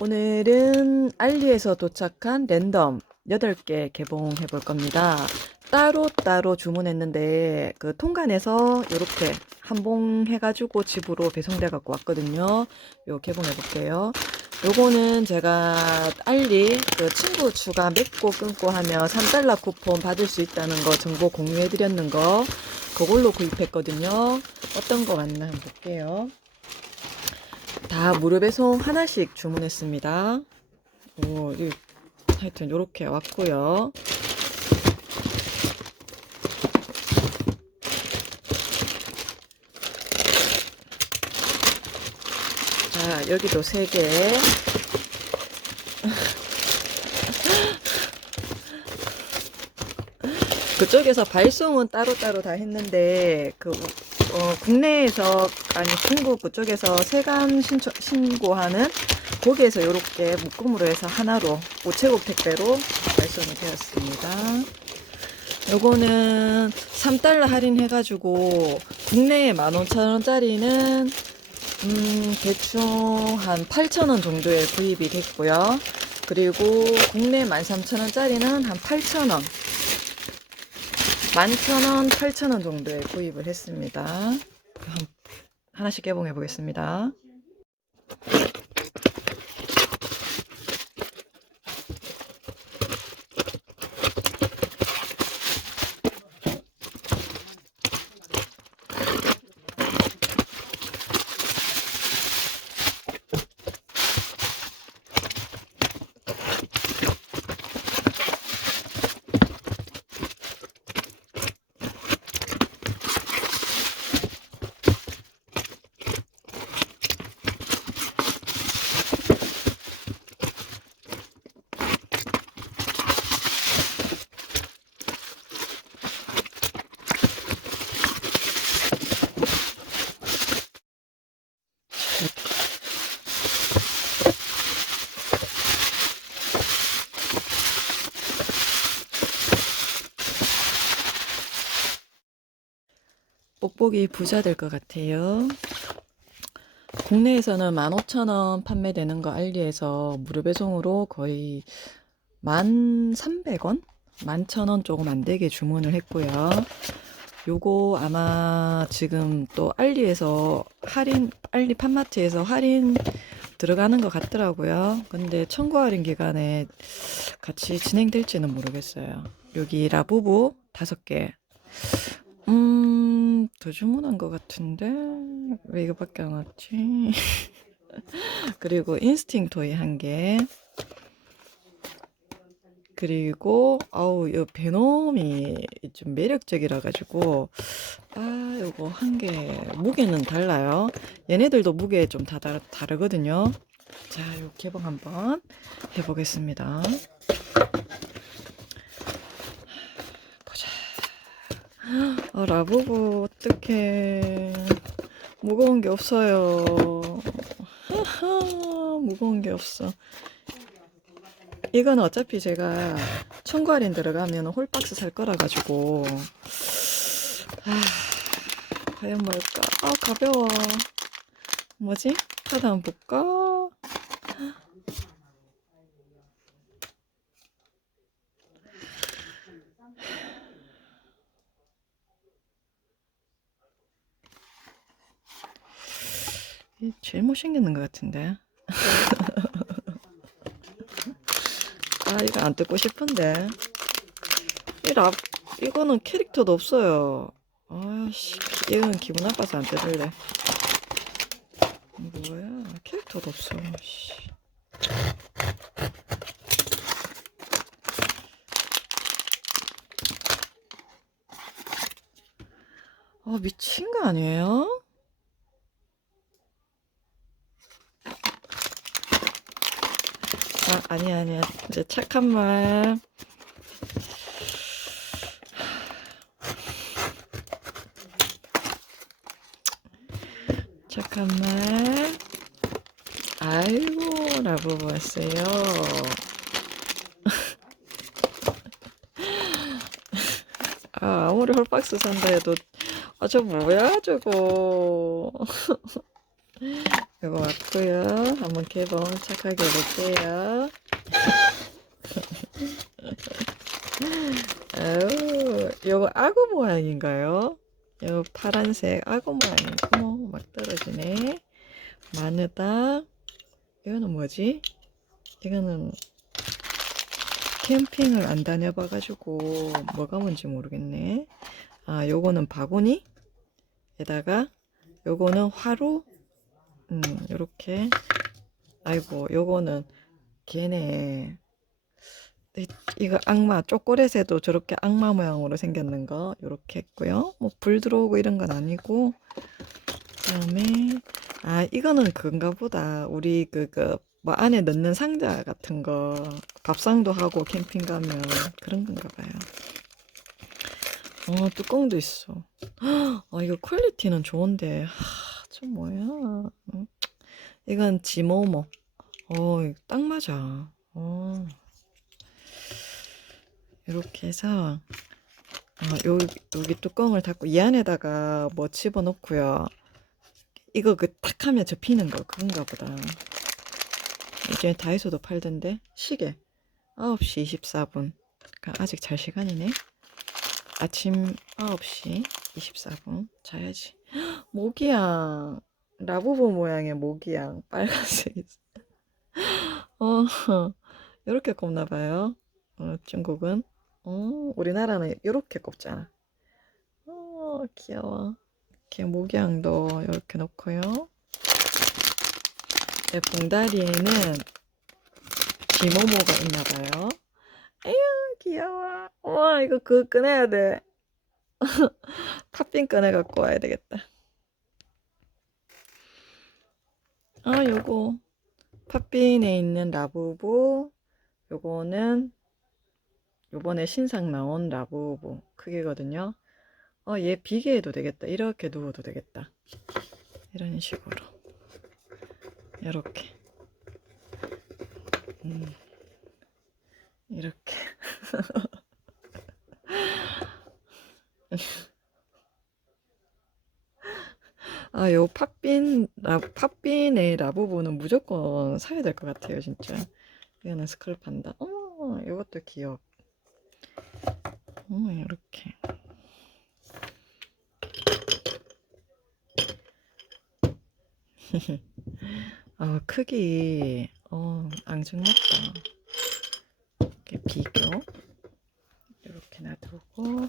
오늘은 알리에서 도착한 랜덤 8개 개봉해 볼 겁니다. 따로따로 주문했는데 그 통관해서 이렇게 한봉 해가지고 집으로 배송돼 갖고 왔거든요. 요 개봉해 볼게요. 요거는 제가 알리 그 친구 추가 맺고 끊고 하면 3달러 쿠폰 받을 수 있다는 거 정보 공유해 드렸는 거 그걸로 구입했거든요. 어떤 거 맞나 한번 볼게요. 다 무료 배송 하나씩 주문했습니다. 오, 이, 하여튼 요렇게 왔고요. 자, 여기도 세 개. 그쪽에서 발송은 따로따로 다 했는데 그 어, 국내에서 아니 중국 그쪽에서 세관 신청, 신고하는 거기에서 이렇게 묶음으로 해서 하나로 우체국 택배로 발송이 되었습니다. 요거는 3달러 할인해가지고 국내에 15,000원짜리는 음, 대충 한 8,000원 정도에 구입이 됐고요. 그리고 국내 13,000원짜리는 한 8,000원 11,000원, 8,000원 정도에 구입을 했습니다. 한- 하나씩 개봉해 보겠습니다. 뽁뽁이 부자 될 것 같아요. 국내에서는 15,000원 판매되는 거 알리에서 무료 배송으로 거의 1,300원? 11,000원 조금 안 되게 주문을 했고요. 요거 아마 지금 또 알리에서 할인, 알리 팜마트에서 할인 들어가는 것 같더라고요. 근데 청구 할인 기간에 같이 진행될지는 모르겠어요. 여기 라부부 다섯 개. 음, 더 주문한 것 같은데 왜 이거밖에 안 왔지? 그리고 인스팅 토이 한 개. 그리고 아우 이 베놈이 좀 매력적이라 가지고 아 요거 한 개 무게는 달라요. 얘네들도 무게 좀 다 다르거든요. 자, 요 개봉 한번 해보겠습니다. 보자. 아, 라부부 어떡해. 무거운 게 없어요. 하하, 무거운 게 없어. 이건 어차피 제가 청구 할인 들어가면 홀박스 살 거라 가지고 아, 과연 뭘까? 아, 가벼워. 뭐지? 카드 한번 볼까? 제일 못생겼는 것 같은데. 아, 이거 안 뜯고 싶은데. 이 랍, 이거는 캐릭터도 없어요. 아씨, 이건 기분 나빠서 안 뜯을래. 뭐야, 캐릭터도 없어. 씨. 아, 미친 거 아니에요? 아, 아니야, 아니야. 이제 착한 말. 착한 말. 아이고, 라고 왔어요. 아, 아무리 홀박스 산다 해도, 아, 저 뭐야, 저거. 이거 왔고요. 한번 개봉 착하게 해볼게요. 아우, 요거 악어 모양인가요? 요 파란색 악어 모양. 어머, 막 떨어지네. 마느다. 이거는 뭐지? 이거는 캠핑을 안 다녀봐가지고 뭐가 뭔지 모르겠네. 아, 요거는 바구니? 에다가 요거는 화로? 음, 요렇게. 아이고, 요거는 걔네. 이- 이거 악마, 초콜릿에도 저렇게 악마 모양으로 생겼는 거 요렇게 했고요. 뭐 불 들어오고 이런 건 아니고. 그 다음에 아, 이거는 그건가 보다. 우리 그, 그, 뭐 안에 넣는 상자 같은 거 밥상도 하고 캠핑 가면 그런 건가 봐요. 어, 뚜껑도 있어. 아, 이거 퀄리티는 좋은데, 하, 저 뭐야. 응? 이건 지모모. 어, 딱 맞아. 어. 이렇게 해서, 어, 요, 여기 뚜껑을 닫고 이 안에다가 뭐 집어넣고요. 이거 그 탁 하면 접히는 거, 그건가 보다. 이제 다이소도 팔던데, 시계. 9시 24분. 그러니까 아직 잘 시간이네. 아침 9시 24분 자야지. 모기향 라부부 모양의 모기향 빨간색 있어. 어 이렇게 꼽나 봐요. 어, 중국은 어, 우리나라는 이렇게 꼽잖아. 어 귀여워. 이렇게 모기향도 이렇게 넣고요. 네, 봉다리에는 지모모가 있나 봐요. 에휴 귀여워. 와 이거 그 꺼내야 돼. 팥빙 꺼내 갖고 와야 되겠다. 아 요거 팥빙에 있는 라부부 요거는 요번에 신상 나온 라부부 크기거든요. 어 얘 비계해도 되겠다. 이렇게 누워도 되겠다. 이런 식으로 이렇게 음, 이렇게 아, 요 팥빈, 라, 팥빈의 라부부는 무조건 사야 될 것 같아요, 진짜. 이거는 스크롤 판다. 어머, 이것도 귀여워. 어머, 이렇게. 아, 크기, 어, 앙증맞다. 이렇게 비교. 이렇게 놔두고.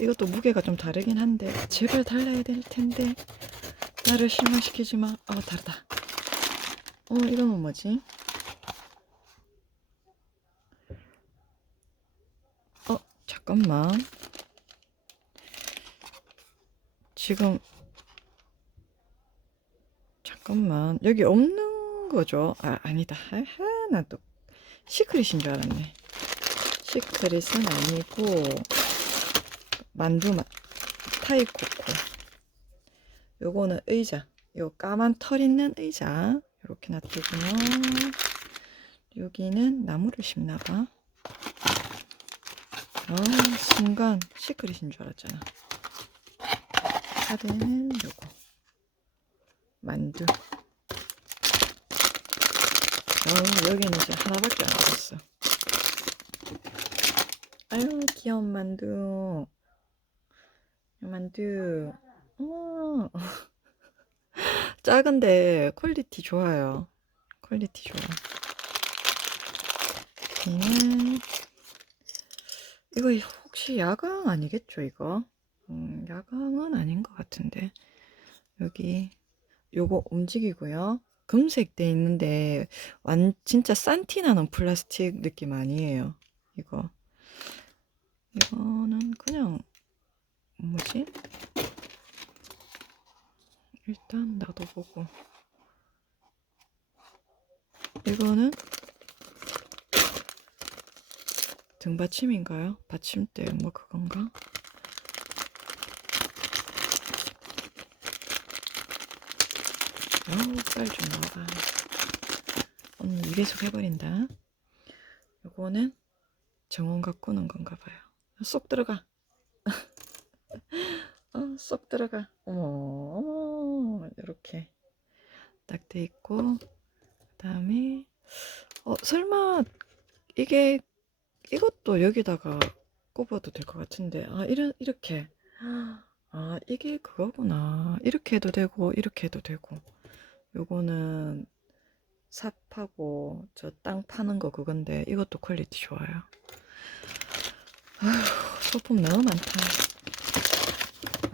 이것도 무게가 좀 다르긴 한데, 제발 달라야 될 텐데. 나를 실망시키지 마. 아, 다르다. 어, 이거는 뭐지? 어, 잠깐만. 지금, 잠깐만. 여기 없는 거죠? 아, 아니다. 또, 시크릿인 줄 알았네. 시크릿은 아니고, 만두 맛, 타이코코. 요거는 의자. 요 까만 털 있는 의자. 이렇게 놔두고요. 여기는 나무를 심나봐. 아, 순간 시크릿인 줄 알았잖아. 카드는 요거. 만두. 어, 여기는 이제 하나밖에 안 남았어. 아유, 귀여운 만두. 만두. 어. 작은데 퀄리티 좋아요. 퀄리티 좋아. 얘는 이거 혹시 야광 아니겠죠, 이거? 음, 야광은 아닌 것 같은데. 여기 요거 움직이고요. 금색 돼 있는데 완 진짜 싼티 나는 플라스틱 느낌 아니에요. 이거. 이거는 그냥 뭐지? 일단 나도 보고. 이거는 등받침인가요? 받침대 뭐 그건가? 아우 쌀좀 나와봐. 언니 2배속 해버린다. 요거는 정원 가꾸는 건가 봐요. 쏙 들어가. 어, 쏙 들어가. 어머 어머 이렇게 딱 돼 있고 그다음에 어 설마 이게 이것도 여기다가 꼽아도 될 것 같은데 아 이런 이렇게. 아 이게 그거구나. 이렇게 해도 되고 이렇게 해도 되고. 요거는 삽하고 저 땅 파는 거 그건데 이것도 퀄리티 좋아요. 아휴 소품 너무 많다.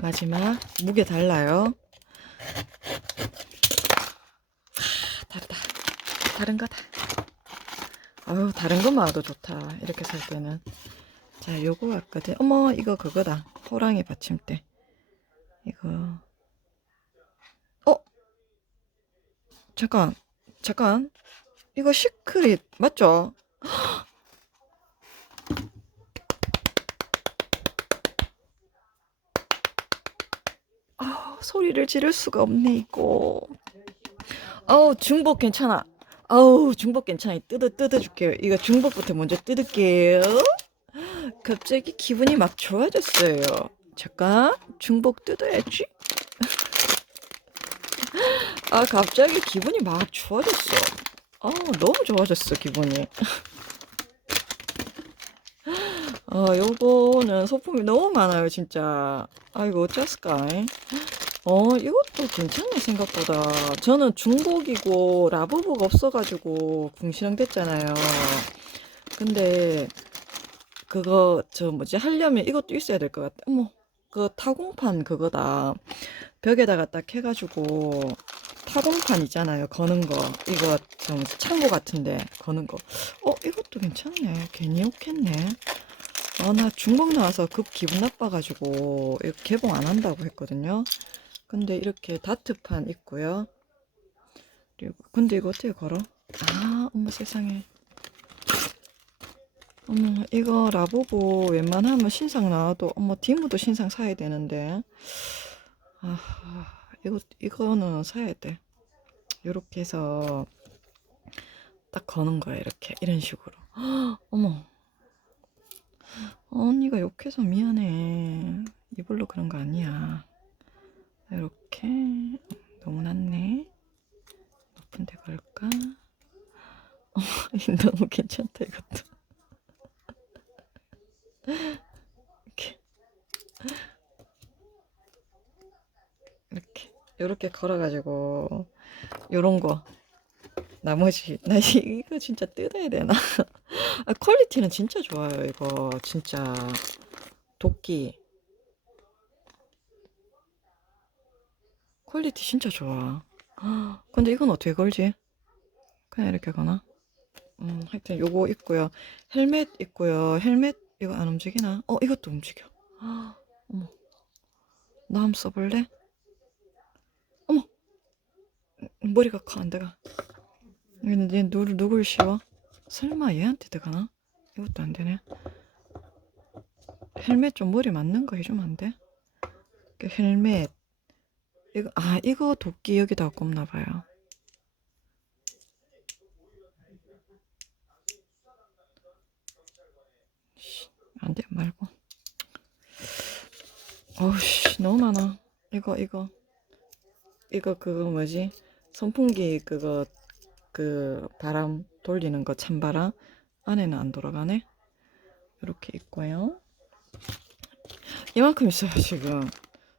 마지막 무게 달라요 아, 다르다 다른 거다. 아유 다른 것만 와도 좋다 이렇게 살 때는. 자 요거 왔거든. 어머 이거 그거다. 호랑이 받침대. 이거. 어? 잠깐 잠깐. 이거 시크릿 맞죠? 아 소리를 지를 수가 없네 이거. 어우 중복 괜찮아 아우 중복 괜찮아 뜯어 뜯어 줄게요. 이거 중복부터 먼저 뜯을게요. 갑자기 기분이 막 좋아졌어요. 잠깐 중복 뜯어야지. 아 갑자기 기분이 막 좋아졌어. 아 너무 좋아졌어 기분이. 아 요거는 소품이 너무 많아요 진짜. 아이고 어쩌을까 어 이것도 괜찮네 생각보다. 저는 중복이고 라부부가 없어가지고 궁시렁 됐잖아요. 근데 그거 저 뭐지? 하려면 이것도 있어야 될 것 같아. 어머 그 타공판 그거다. 벽에다가 딱 해가지고 타공판 있잖아요 거는 거. 이거 좀 창고 같은데 거는 거 어 이것도 괜찮네. 괜히 욕했네. 아 나 중복 나와서 급 기분 나빠가지고 개봉 안 한다고 했거든요 근데 이렇게 다트판 있고요. 그리고 근데 이거 어떻게 걸어? 아 어머 세상에. 어머 이거 라보보 웬만하면 신상 나와도 어머 디무도 신상 사야 되는데. 아 이거 이거는 사야 돼. 이렇게 해서 딱 거는 거야 이렇게. 이런 식으로. 헉, 어머. 언니가 욕해서 미안해. 이불로 그런 거 아니야 이렇게. 너무 낮네. 높은 데 걸까? 어, 너무 괜찮다 이것도. 이렇게. 이렇게. 이렇게 걸어가지고 요런 거. 나머지. 나 이거 진짜 뜯어야 되나? 아, 퀄리티는 진짜 좋아요 이거. 진짜. 도끼 퀄리티 진짜 좋아. 헉, 근데 이건 어떻게 걸지? 그냥 이렇게 거나? 음 하여튼 요거 있고요. 헬멧 있고요. 헬멧? 이거 안 움직이나? 어 이것도 움직여. 헉, 어머. 나 한번 써볼래? 어머. 머리가 커 안 돼가. 근데 얘 누, 누굴 씌워? 설마 얘한테 들어가나? 이것도 안 되네. 헬멧 좀 머리 맞는 거 해주면 안 돼? 그 헬멧 이거 아 이거 도끼 여기다가 꼽나 봐요. 안돼 말고. 어우씨 너무 많아. 이거 이거. 이거 그거 뭐지? 선풍기 그거 그 바람 돌리는 거 찬바람? 안에는 안 돌아가네? 이렇게 있고요. 이만큼 있어요 지금.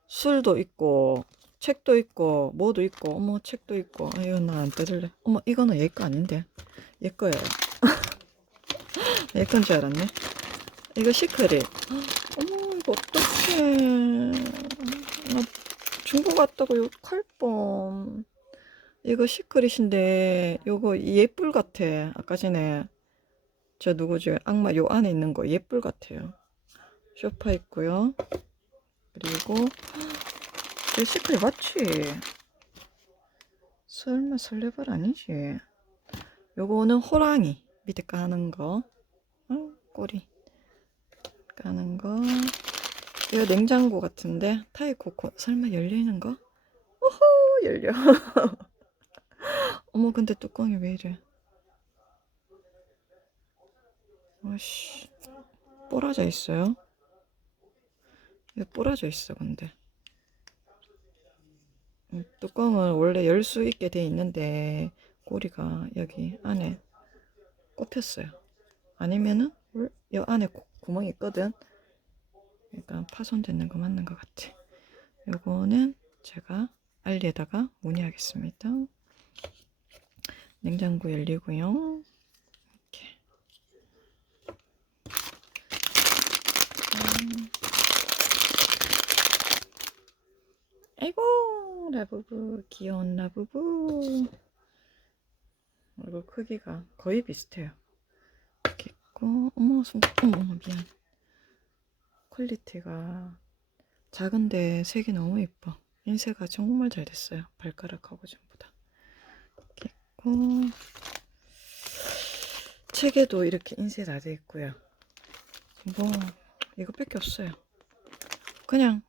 술도 있고 책도 있고 뭐도 있고 어머 책도 있고. 아, 이거 나안 뜯을래 어머 이거는 얘 거 아닌데. 얘 거예요. 얘 건 줄 알았네. 이거 시크릿. 어머 이거 어떡해. 나 중국 왔다고 욕할 뻔. 이거 시크릿인데 요거 예뿔 같아. 아까 전에 저 누구지 악마 요 안에 있는 거 예뿔 같아요. 쇼파 있고요. 그리고 이 시크릿 맞지? 설마 설레발 아니지? 요거는 호랑이 밑에 까는 거. 어, 꼬리 까는 거. 이거 냉장고 같은데? 타이코코. 설마 열리는 거? 오호 열려. 어머 근데 뚜껑이 왜 이래? 아씨 뽀라져 있어요? 왜 뽀라져 있어 근데. 음, 뚜껑을 원래 열 수 있게 돼 있는데 꼬리가 여기 안에 꼽혔어요. 아니면은 월- 여 안에 구- 구멍이 있거든. 그러니까 파손되는 거 맞는 것 같아. 요거는 제가 알리에다가 문의하겠습니다. 냉장고 열리고요. 이렇게. 음. 아이고 라부부 귀여운 라부부 얼굴 크기가 거의 비슷해요. 이렇게 어머 손 어머 어머 미안. 퀄리티가 작은데 색이 너무 예뻐. 인쇄가 정말 잘 됐어요. 발가락하고 전부 다. 이렇게 있고 책에도 이렇게 인쇄 다 돼 있고요. 뭐 이거밖에 없어요. 그냥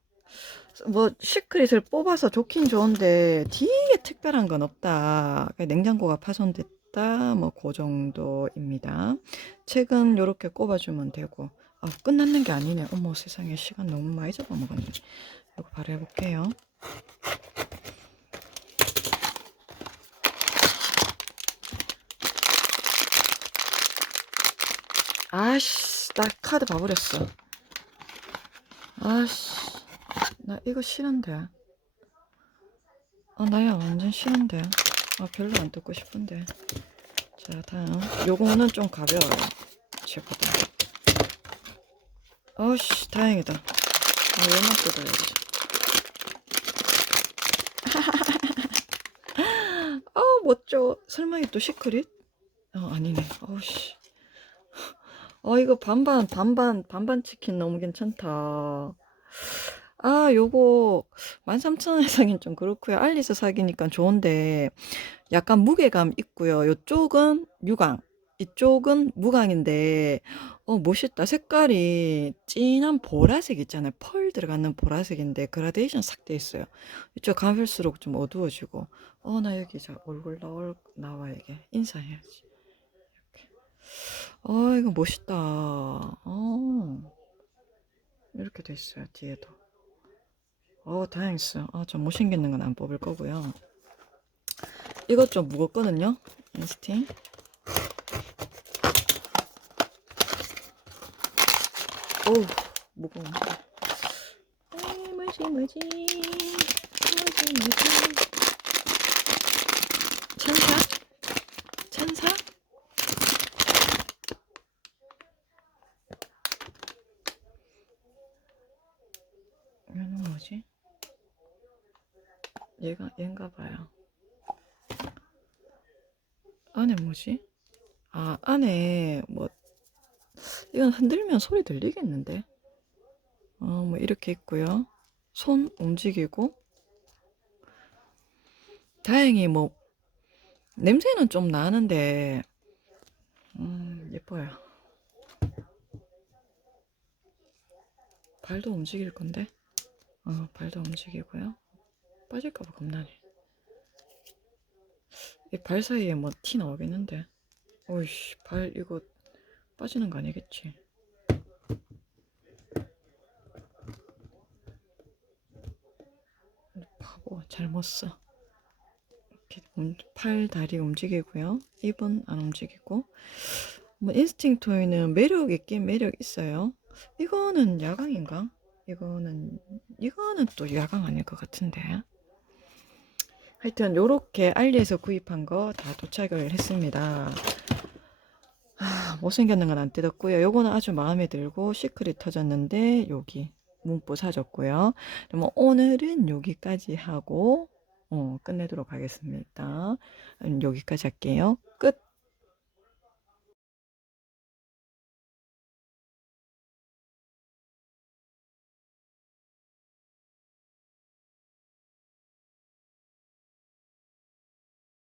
뭐 시크릿을 뽑아서 좋긴 좋은데 뒤에 특별한 건 없다. 냉장고가 파손됐다. 뭐 그 정도입니다. 책은 이렇게 꼽아주면 되고 아 끝났는 게 아니네. 어머 세상에 시간 너무 많이 잡아먹었네. 이거 바로 해볼게요. 아씨 나 카드 봐버렸어. 아씨 나 이거 싫은데. 아 나야 완전 싫은데. 아 별로 안 뜯고 싶은데. 자 다음 요거는 좀 가벼워요. 제보다. 어씨 다행이다. 아 얘만 뜯어야지. 어 멋져. 설마 이또 시크릿? 어 아니네. 어씨. 어 이거 반반 반반 반반 치킨 너무 괜찮다. 아 요거 13,000 원에 사긴 좀 그렇고요. 알리에서 사기니까 좋은데 약간 무게감 있고요. 요쪽은 유광, 이쪽은 무광인데 어 멋있다. 색깔이 진한 보라색 있잖아요. 펄 들어가는 보라색인데 그라데이션 싹 돼 있어요. 이쪽 가면수록 좀 어두워지고 어 나 여기 자 얼굴 나올 나와 이게 인사해야지. 이렇게. 어 이거 멋있다. 어 이렇게 돼 있어요. 뒤에도. 어 다행했어요. 아좀 못생겼는 건 안 뽑을 거고요. 이것 좀 무겁거든요. 인스팅. 어우 무거워. 에이, 뭐지 뭐지 뭐지 뭐지 천사? 천사? 얘는 뭐지? 얘가 얘인가 봐요. 안에 뭐지? 아 안에 뭐 이건 흔들면 소리 들리겠는데? 어뭐 이렇게 있고요. 손 움직이고 다행히 뭐 냄새는 좀 나는데 음 예뻐요. 발도 움직일 건데? 어 발도 움직이고요. 빠질까봐 겁나네. 이 발 사이에 뭐 티 나오겠는데? 어이씨 발 이거 빠지는 거 아니겠지? 바보 잘못 써. 이렇게 움- 팔 다리 움직이고요. 입은 안 움직이고. 뭐 인스팅 토이는 매력 있긴 매력 있어요. 이거는 야광인가? 이거는 이거는 또 야광 아닐 것 같은데. 하여튼 요렇게 알리에서 구입한 거 다 도착을 했습니다. 아, 못생겼는 건 안 뜯었고요. 요거는 아주 마음에 들고 시크릿 터졌는데 여기 문구 사줬고요. 그럼 오늘은 여기까지 하고 어, 끝내도록 하겠습니다. 음, 여기까지 할게요.